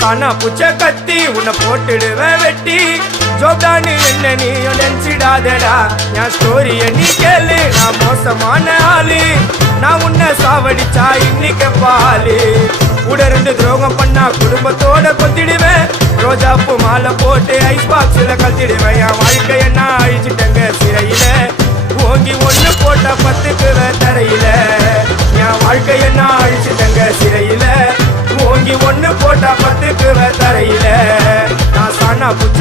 காணா புச்ச கத்தி உன்னை போட்டுடுவேன் வெட்டி ஜோப்டானு என்ன நீ நினைச்சிடாதடா என் ஸ்டோரிய நீ கேளு நான் மோசமான ஆளு நான் உன்னை சாவடிச்சா இன்னைக்கு பாலு கூட ரெண்டு துரோகம் பண்ணா குடும்பத்தோட கொத்திடுவேன் ரோஜாப்பு மாலை போட்டு ஐஸ் பாக்ஸ்ல கத்திடுவேன் என் வாழ்க்கைய நான் அழிச்சிட்டேங்க சிறையில ஓங்கி ஒண்ணு போட்ட பத்துக்குவேன் தரையில என் வாழ்க்கைய நான் அழிச்சிட்டேங்க சிறையில ஓங்கி ஒண்ணு போட்டா பத்துக்குவேன் தரையில நான் சாணா புச்ச